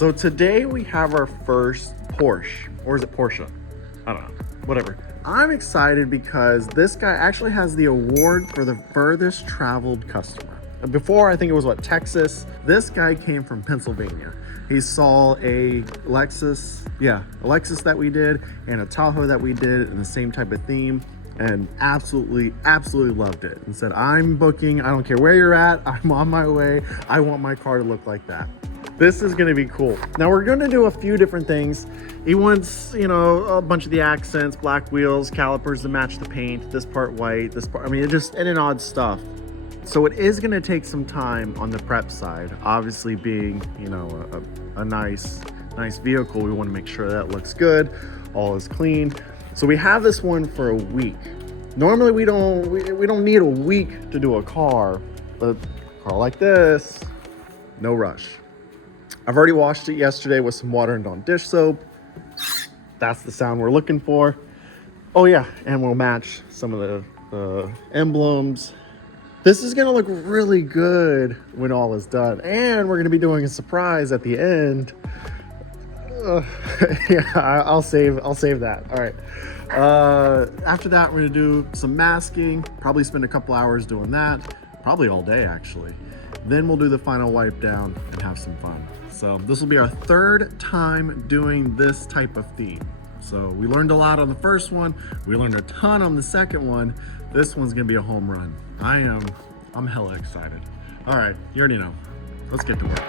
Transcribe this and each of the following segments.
So today we have our first Porsche, or is it Porsche? I don't know, whatever. I'm excited because this guy actually has the award for the furthest traveled customer. Before, I think it was what, Texas? This guy came from Pennsylvania. He saw a Lexus that we did and a Tahoe that we did in the same type of theme, and absolutely loved it and said, I'm booking, I don't care where you're at, I'm on my way, I want my car to look like that. This is gonna be cool. Now we're gonna do a few different things. He wants, you know, a bunch of the accents, black wheels, calipers to match the paint, this part white, this part, I mean, it just in and odd stuff. So it is gonna take some time on the prep side. Obviously being, you know, a nice vehicle, we wanna make sure that looks good, all is clean. So we have this one for a week. Normally we don't need a week to do a car, but a car like this, no rush. I've already washed it yesterday with some water and Dawn dish soap. That's the sound we're looking for. Oh yeah, and we'll match some of the emblems. This is gonna look really good when all is done. And we're gonna be doing a surprise at the end. Yeah, I'll save that. All right. After that, we're gonna do some masking, probably spend a couple hours doing that, probably all day actually. Then we'll do the final wipe down and have some fun. So this will be our third time doing this type of theme. So we learned a lot on the first one. We learned a ton on the second one. This one's gonna be a home run. I'm hella excited. All right, you already know. Let's get to work.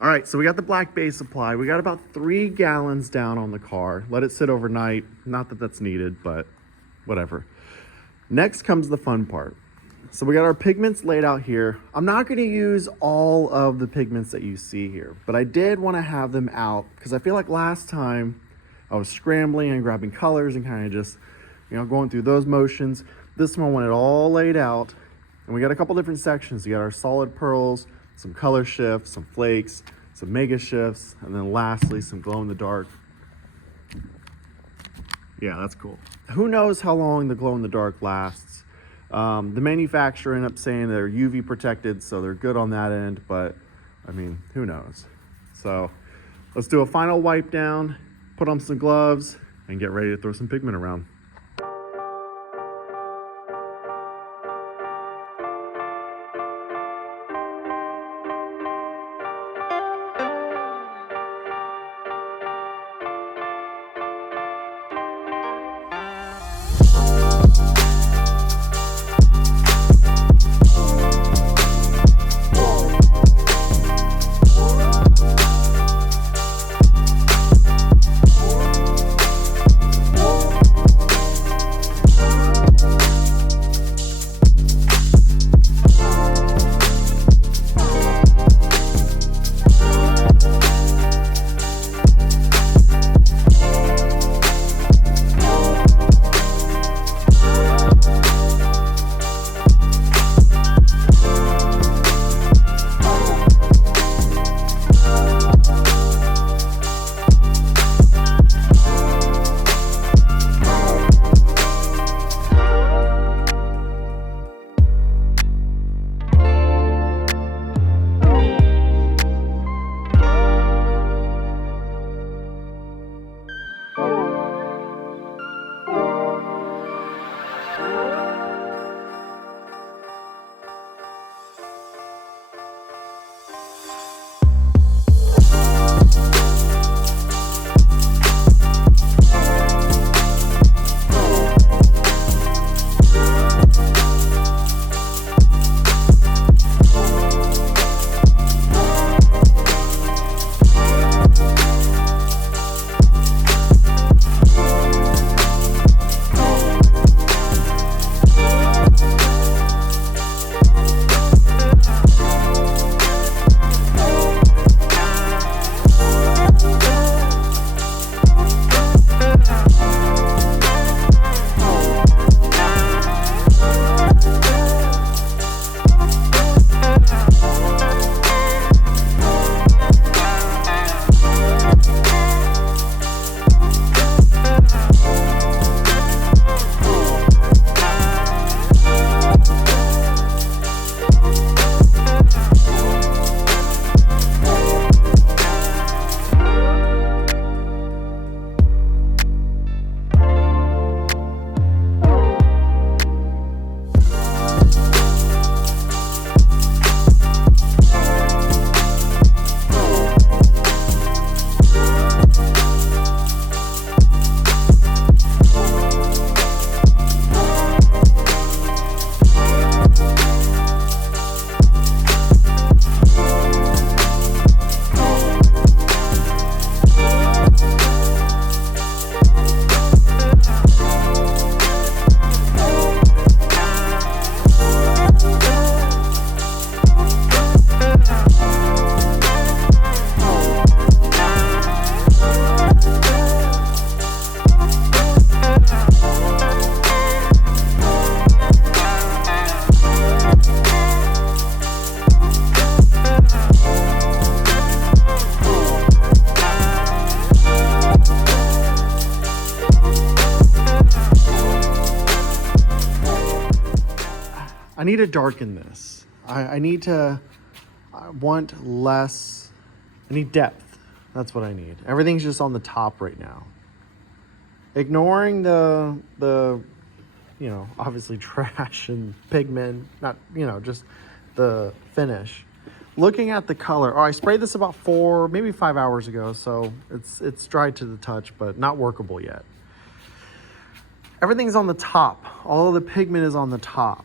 All right, so we got the black base applied. We got about 3 gallons down on the car. Let it sit overnight. Not that that's needed, but whatever. Next comes the fun part. So we got our pigments laid out here. I'm not gonna use all of the pigments that you see here, but I did wanna have them out because I feel like last time I was scrambling and grabbing colors and kind of just, you know, going through those motions. This one I want it all laid out. And we got a couple different sections. We got our solid pearls, some color shifts, some flakes, some mega shifts, and then lastly, some glow in the dark. Yeah, that's cool. Who knows how long the glow in the dark lasts? The manufacturer ended up saying they're UV protected, so they're good on that end, but I mean, who knows? So let's do a final wipe down, put on some gloves, and get ready to throw some pigment around. I need to darken this. I want less, I need depth. That's what I need. Everything's just on the top right now. Ignoring the you know, obviously trash and pigment, not, you know, just the finish. Looking at the color, I sprayed this about 4, maybe 5 hours ago, so it's dried to the touch, but not workable yet. Everything's on the top. All of the pigment is on the top.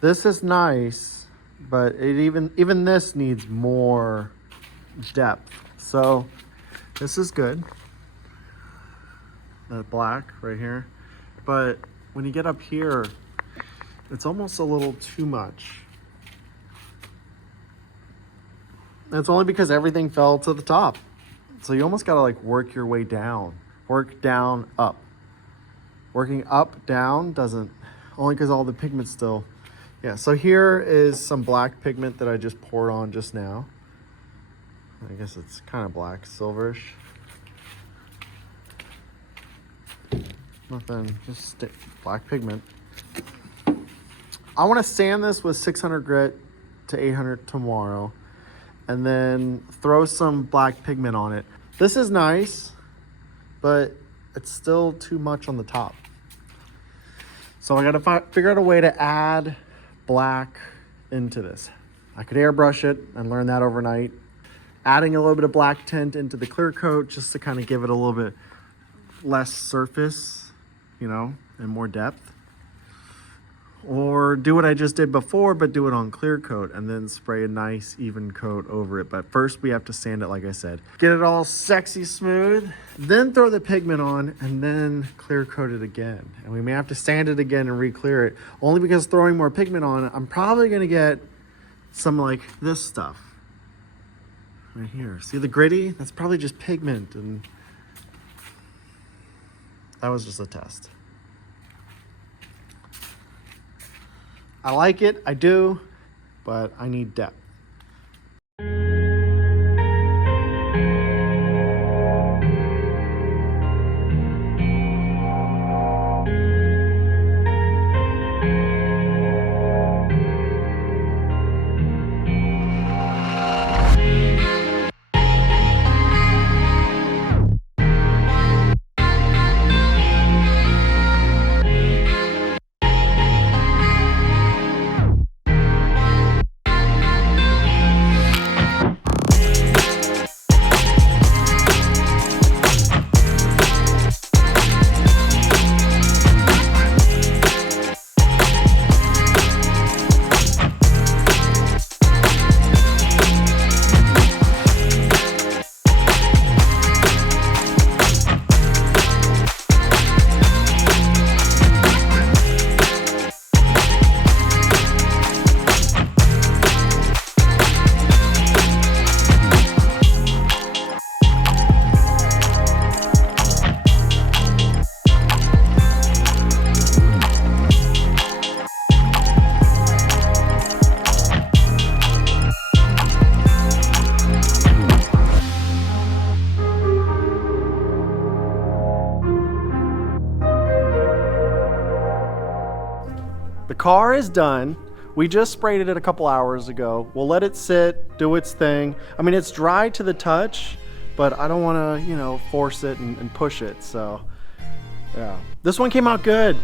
This is nice, but it even this needs more depth. So this is good. That black right here, but when you get up here, it's almost a little too much. It's only because everything fell to the top. So you almost gotta like work your way down. Work down, up. Working up, down doesn't, only because all the pigment's still. Yeah, so here is some black pigment that I just poured on just now. I guess it's kind of black, silverish. Nothing, just black pigment. I wanna sand this with 600 grit to 800 tomorrow, and then throw some black pigment on it. This is nice, but it's still too much on the top. So I gotta figure out a way to add black into this. I could airbrush it and learn that overnight. Adding a little bit of black tint into the clear coat just to kind of give it a little bit less surface, you know, and more depth. Or do what I just did before, but do it on clear coat and then spray a nice even coat over it. But first we have to sand it, like I said. Get it all sexy smooth, then throw the pigment on and then clear coat it again. And we may have to sand it again and re-clear it. Only because throwing more pigment on, I'm probably gonna get some like this stuff. Right here, see the gritty? That's probably just pigment, and that was just a test. I like it, I do, but I need depth. The car is done. We just sprayed it a couple hours ago. We'll let it sit, do its thing. I mean, it's dry to the touch, but I don't want to, you know, force it and push it. So, yeah. This one came out good.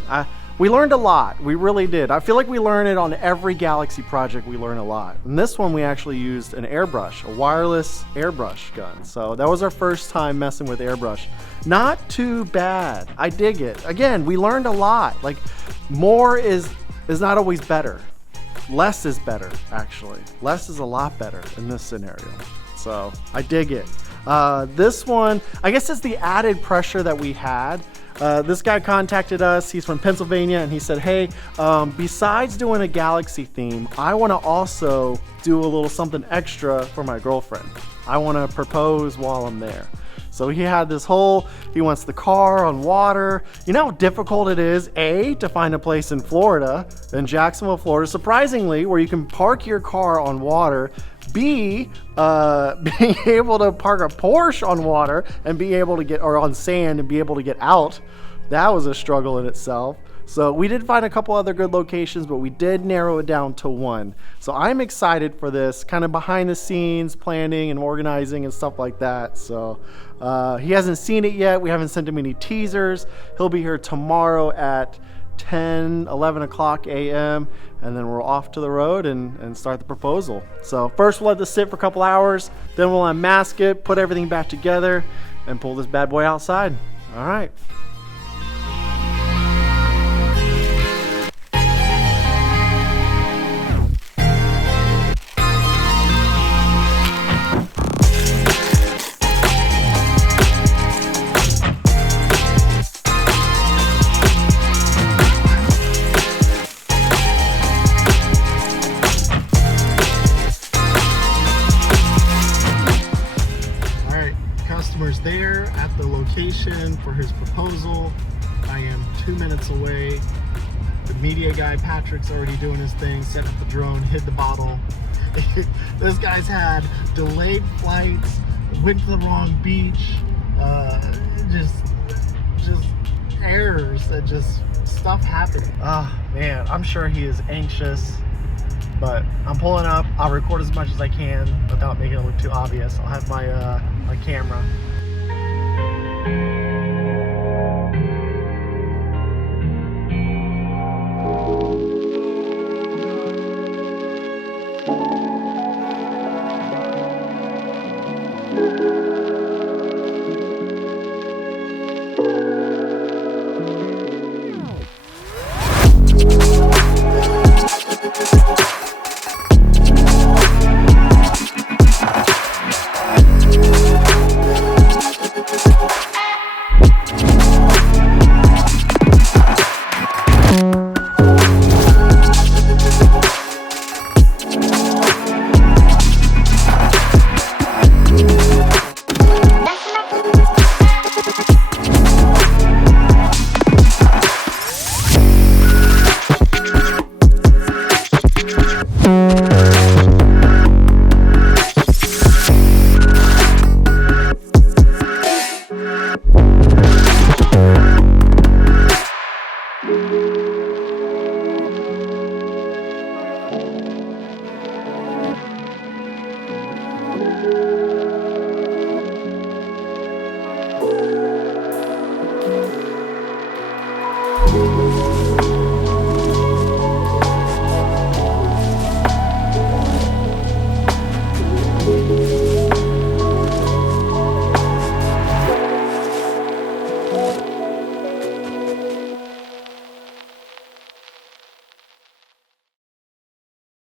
We learned a lot. We really did. I feel like we learn it on every Galaxy project. We learn a lot. And this one, we actually used an airbrush, a wireless airbrush gun. So that was our first time messing with airbrush. Not too bad. I dig it. Again, we learned a lot. Like, more is not always better. Less is better, actually. Less is a lot better in this scenario. So I dig it. This one, I guess it's the added pressure that we had. This guy contacted us. He's from Pennsylvania, and he said, hey, besides doing a Galaxy theme, I want to also do a little something extra for my girlfriend. I want to propose while I'm there. So he had this whole, he wants the car on water. You know how difficult it is, A, to find a place in Florida, in Jacksonville, Florida, surprisingly, where you can park your car on water. B, being able to park a Porsche on water and be able to get, or on sand and be able to get out. That was a struggle in itself. So we did find a couple other good locations, but we did narrow it down to one. So I'm excited for this, kind of behind the scenes planning and organizing and stuff like that. So he hasn't seen it yet. We haven't sent him any teasers. He'll be here tomorrow at 11 o'clock a.m. and then we're off to the road and start the proposal. So first we'll let this sit for a couple hours, then we'll unmask it, put everything back together, and pull this bad boy outside. All right. Customer's there at the location for his proposal. I am 2 minutes away. The media guy, Patrick's already doing his thing, set up the drone, hid the bottle. This guy's had delayed flights, went to the wrong beach, just errors that just stuff happening. Oh man, I'm sure he is anxious, but I'm pulling up. I'll record as much as I can without making it look too obvious. I'll have my my camera.